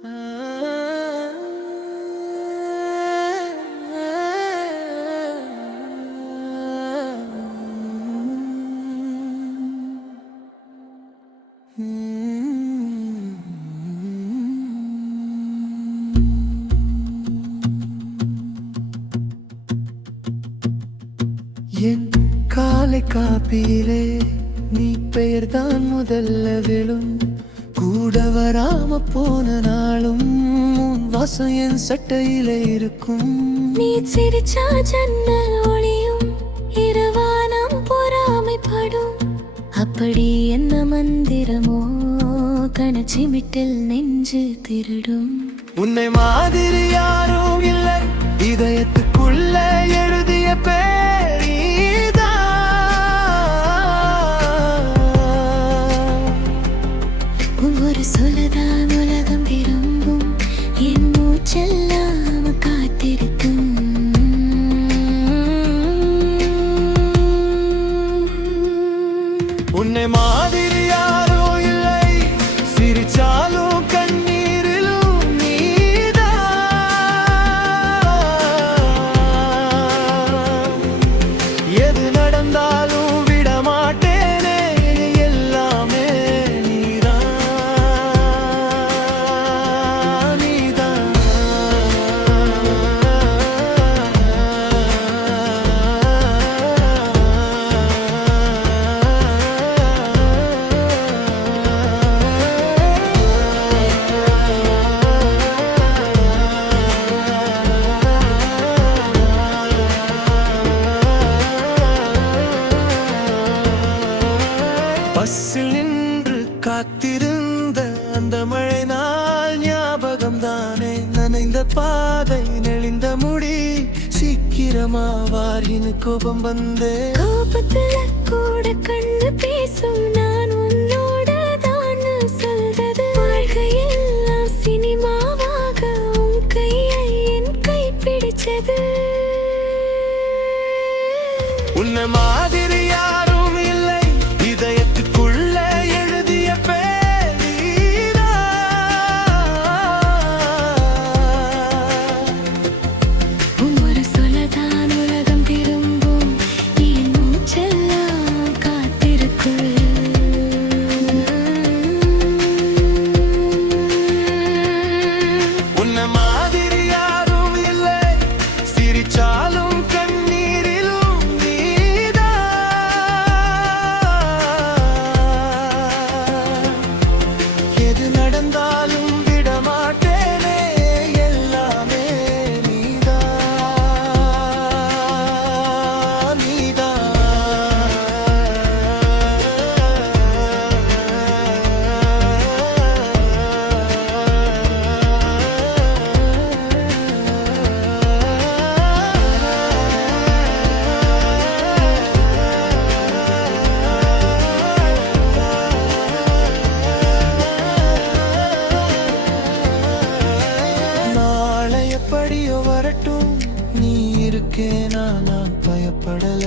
என் காலை காப்பீரே நீ பெயர்தான் முதல்ல விழும் கூட வராம போன நாளும் உன் வாசம் என் சட்டையில இருக்கும். நீ சிரிச்சா ஜன்னல் ஒளியும் இரவானம் பொறாமைப்படும். அப்படி என்ன மந்திரமோ கனச்சிமிட்டில் நெஞ்சு திருடும். உன்னை மாதிரி யாரும் இல்லை இதயத்துக்குள்ள எழுதிய பேர் ஒவ்வொரு சொல்லதான் உலகம் திரும்பும். என் மூச்செல்லாம் காத்திருக்கும். உன்னை மாதிரி யாரும் இல்லை சிரிச்சாலும் கண்ணீரிலும் நீதான். எது நடந்தாலும் விட மாட்டேனே எல்லாமே நீதான் நீதான். பஸ்ஸில் நின்று காத்திருந்த அந்த மழை நாள் ஞாபகம் தானே. நனைந்த பாதை நெளிந்த முடி சீக்கிரமா வாரின்னு கோபம் வந்தே. கோபத்துல கூட கண்ணு பேசும். நான் உன்னோட தான் சொல்றது. வாழ்க்கையெல்லாம் சினிமாவாக உன் கையை என் கை பிடிச்சது. உன்னை மாதிரி யாரும் இல்லை இதயத்துக்குள்ள எழுதிய பேர் ஒவ்வொரு சொல்லதான் உலகம் திரும்பும். என் மூச்செல்லாம் காத்திருக்கும். உன்னை மாதிரி யாரும் இல்லை சிரிச்சாலும் கண்ணீரிலும் நீதான். எது நடந்தாலும் விட மாட்டேனே எல்லாமே நீதான் நீதான். நாளை எப்படியோ வரட்டும் நீ இருக்கேனா நான் பயப்படல.